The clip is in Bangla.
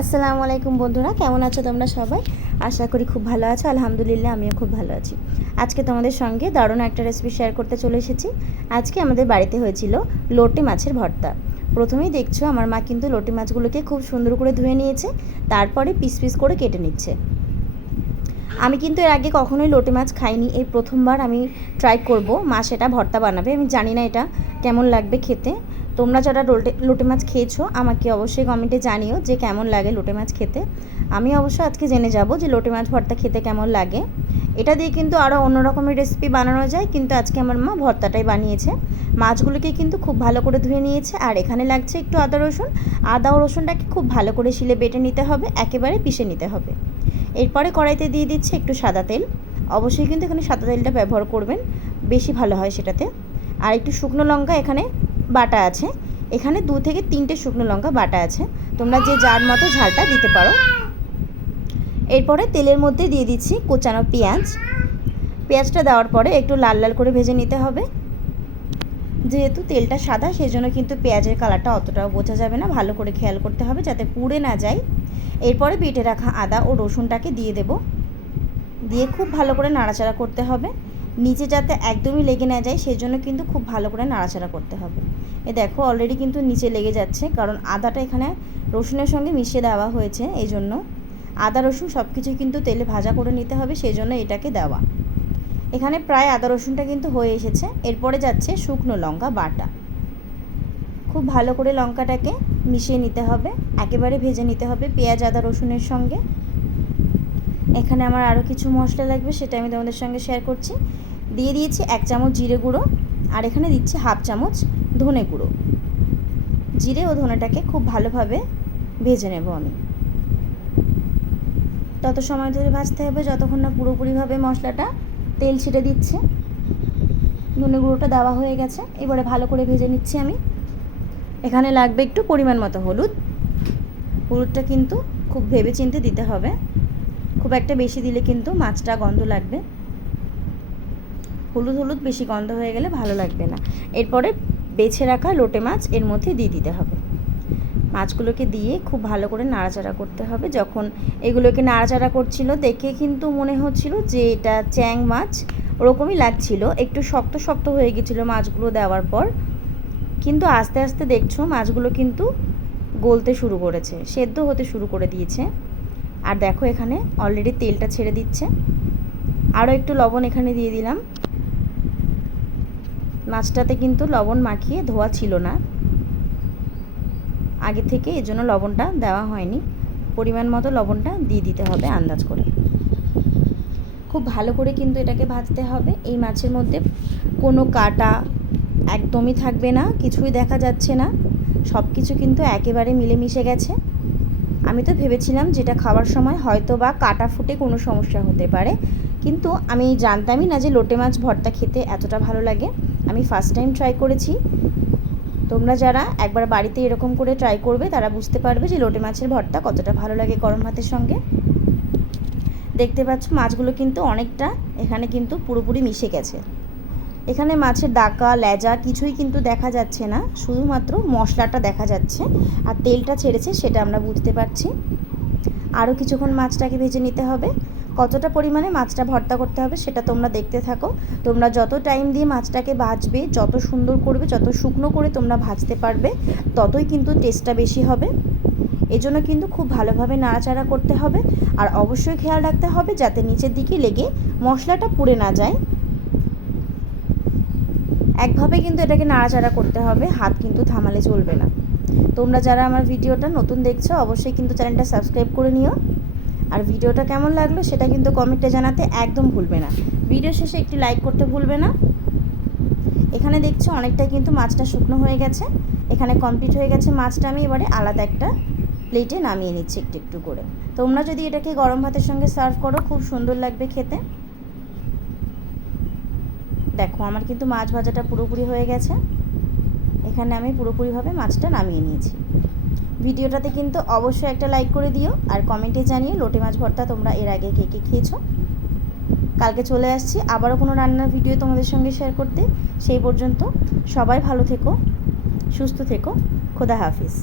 আসসালামু আলাইকুম বন্ধুরা, কেমন আছো তোমরা সবাই? আশা করি খুব ভালো আছো, আলহামদুলিল্লাহ আমিও খুব ভালো আছি। আজকে তোমাদের সঙ্গে দারুণ একটা রেসিপি শেয়ার করতে চলে এসেছি। আজকে আমাদের বাড়িতে হয়েছিল লোটে মাছের ভর্তা। প্রথমেই দেখছ আমার মা কিন্তু লোটে মাছগুলোকে খুব সুন্দর করে ধুয়ে নিয়েছে, তারপরে পিস পিস করে কেটে নিচ্ছে। আমি কিন্তু এর আগে কখনোই লোটে মাছ খাইনি, এই প্রথমবার আমি ট্রাই করব মা সেটা ভর্তা বানাবে, আমি জানি না এটা কেমন লাগবে খেতে। তোমরা যারা লোটে লোটে মাছ খেয়েছো, আমাকে অবশ্যই কমেন্টে জানিও যে কেমন লাগে লোটে মাছ খেতে। আমি অবশ্য আজকে জেনে যাব যে লোটে মাছ ভর্তা খেতে কেমন লাগে। এটা দিয়ে কিন্তু আরও অন্য রকমের রেসিপি বানানো যায়, কিন্তু আজকে আমার মা ভর্তাটাই বানিয়েছে। মাছগুলোকে কিন্তু খুব ভালো করে ধুয়ে নিয়েছে, আর এখানে লাগছে একটু আদা রসুন। আদা ও রসুনটাকে খুব ভালো করে শিলে বেটে নিতে হবে, একেবারে পিষে নিতে হবে। এরপরে কড়াইতে দিয়ে দিচ্ছে একটু সাদা তেল। অবশ্যই কিন্তু এখানে সাদা তেলটা ব্যবহার করবেন, বেশি ভালো হয় সেটাতে। আর একটু শুকনো লঙ্কা এখানে বাটা আছে। এখানে দু থেকে তিনটে শুকনো লঙ্কা বাটা আছে। তোমরা যে যার মতো ঝালটা দিতে পারো। এরপরে তেলের মধ্যে দিয়ে দিচ্ছি কোচানো পেঁয়াজ। পেঁয়াজটা দেওয়ার পরে একটু লাল লাল করে ভেজে নিতে হবে। যেহেতু তেলটা সাদা সেই জন্য কিন্তু পেঁয়াজের কালারটা অতটাও বোঝা যাবে না। ভালো করে খেয়াল করতে হবে যাতে পুড়ে না যায়। এরপরে বেটে রাখা আদা ও রসুনটাকে দিয়ে দেব। দিয়ে খুব ভালো করে নাড়াচাড়া করতে হবে। নিচে যাতে একদমই লেগে না যায় সেই জন্য কিন্তু খুব ভালো করে নাড়াচাড়া করতে হবে। এ দেখো অলরেডি কিন্তু নিচে লেগে যাচ্ছে, কারণ আদাটা এখানে রসুনের সঙ্গে মিশিয়ে দেওয়া হয়েছে এই জন্য আদা, রসুন সব কিছুই কিন্তু তেলে ভাজা করে নিতে হবে সেই জন্য এটাকে দেওয়া। এখানে প্রায় আদা, রসুনটা কিন্তু হয়ে এসেছে, এরপরে যাচ্ছে শুকনো লঙ্কা বাটা। খুব ভালো করে লঙ্কাটাকে মিশিয়ে নিতে হবে, একেবারে ভেজে নিতে হবে পেঁয়াজ, আদা, রসুনের সঙ্গে। এখানে আমার আরও কিছু মশলা লাগবে, সেটা আমি তোমাদের সঙ্গে শেয়ার করছি। দিয়ে দিয়েছি এক চামচ জিরে গুঁড়ো, আর এখানে দিচ্ছি হাফ চামচ ধনে গুঁড়ো। জিরে ও ধনেটাকে খুব ভালোভাবে ভেজে নেব আমি। তত সময় ধরে ভাজতে হবে, যতক্ষণ না পুরোপুরিভাবে মশলাটা তেল ছিটে দিচ্ছে। ধনে গুঁড়োটা দেওয়া হয়ে গেছে, এবারে ভালো করে ভেজে নিচ্ছি আমি। এখানে লাগবে একটু পরিমাণ মতো হলুদ। হলুদটা কিন্তু খুব ভেবে চিনতে দিতে হবে। খুব একটা বেশি দিলে কিন্তু মাছটা গন্ধ লাগবে। হলুদ হলুদ বেশি গন্ধ হয়ে গেলে ভালো লাগবে না। এরপরে বেছে রাখা লোটে মাছ এর মধ্যে দিয়ে দিতে হবে। মাছগুলোকে দিয়ে খুব ভালো করে নাড়াচাড়া করতে হবে। যখন এগুলোকে নাড়াচাড়া করছিল দেখে কিন্তু মনে হচ্ছিল যে এটা চ্যাং মাছ, ওরকমই লাগছিল। একটু শক্ত শক্ত হয়ে গেছিল মাছগুলো দেওয়ার পর। কিন্তু আস্তে আস্তে দেখছ মাছগুলো কিন্তু গলতে শুরু করেছে, সেদ্ধ হতে শুরু করে দিয়েছে। আর দেখো এখানে অলরেডি তেলটা ছেড়ে দিচ্ছে। আরও একটু লবণ এখানে দিয়ে দিলাম। মাছটাতে কিন্তু লবণ মাখিয়ে ধোয়া ছিল না। আগে থেকে এর জন্য লবণটা দেওয়া হয়নি। পরিমাণ মতো লবণটা দিয়ে দিতে হবে আন্দাজ করে। খুব ভালো করে কিন্তু এটাকে ভাজতে হবে। এই মাছের মধ্যে কোনো কাটা একদমই থাকবে না, কিছুই দেখা যাচ্ছে না। সব কিছু কিন্তু একেবারে মিলেমিশে গেছে। আমি তো ভেবেছিলাম যেটা খাওয়ার সময় হয়তো বা কাটা ফুটে কোনো সমস্যা হতে পারে। কিন্তু আমি জানতামই না যে লোটে মাছ ভর্তা খেতে এতটা ভালো লাগে। আমি ফার্স্ট টাইম ট্রাই করেছি। তোমরা যারা একবার বাড়িতে এরকম করে ট্রাই করবে, তারা বুঝতে পারবে যে লোটে মাছের ভর্তা কতটা ভালো লাগে গরম ভাতের সঙ্গে। দেখতে পাচ্ছ, মাছগুলো কিন্তু অনেকটা এখানে কিন্তু পুরোপুরি মিশে গেছে। এখানে মাছের ডাকা, লেজা কিছুই কিন্তু দেখা যাচ্ছে না। শুধুমাত্র মশলাটা দেখা যাচ্ছে আর তেলটা ছেড়েছে সেটা আমরা বুঝতে পারছি। আরও কিছুক্ষণ মাছটাকে ভেজে নিতে হবে। কতটা পরিমাণে মাছটা ভর্তা করতে হবে সেটা তোমরা দেখতে থাকো। তোমরা যত টাইম দিয়ে মাছটাকে ভাজবে, যত সুন্দর করবে, যত শুকনো করে তোমরা ভাজতে পারবে, ততই কিন্তু টেস্টটা বেশি হবে। এজন্য কিন্তু খুব ভালোভাবে নাড়াচাড়া করতে হবে। আর অবশ্যই খেয়াল রাখতে হবে যাতে নিচের দিকে লেগে মশলাটা পুড়ে না যায়। একভাবে কিন্তু এটাকে নাড়াচাড়া করতে হবে, হাত কিন্তু থামালে চলবে না। তোমরা যারা আমার ভিডিওটা নতুন দেখছ, অবশ্যই কিন্তু চ্যানেলটা সাবস্ক্রাইব করে নিও। আর ভিডিওটা কেমন লাগল সেটা কিন্তু কমেন্টে জানাতে একদম ভুলবে না। ভিডিও শেষে একটি লাইক করতে ভুলবে না। এখানে দেখছ অনেকটা কিন্তু মাছটা শুকনো হয়ে গেছে। এখানে কমপ্লিট হয়ে গেছে মাছটা। আমি এবারে আলাদা একটা প্লেটে নামিয়ে নিচ্ছি একটু একটু করে। তোমরা যদি এটাকে গরম ভাতের সঙ্গে সার্ভ করো, খুব সুন্দর লাগবে খেতে। দেখো, আমার কিন্তু মাছ ভাজাটা পুরোপুরি হয়ে গেছে। এখানে আমি পুরোপুরিভাবে মাছটা নামিয়ে নিয়েছি। ভিডিওটাতে কিন্তু অবশ্যই একটা লাইক করে দিও, আর কমেন্টে জানিয়ে লোটে মাছ ভর্তা তোমরা এর আগে কে কে খেয়েছো। কালকে চলে আসছি, আবারও কোনো রান্নার ভিডিও তোমাদের সঙ্গে শেয়ার করতে। সেই পর্যন্ত সবাই ভালো থেকো, সুস্থ থেকো, খোদা হাফিজ।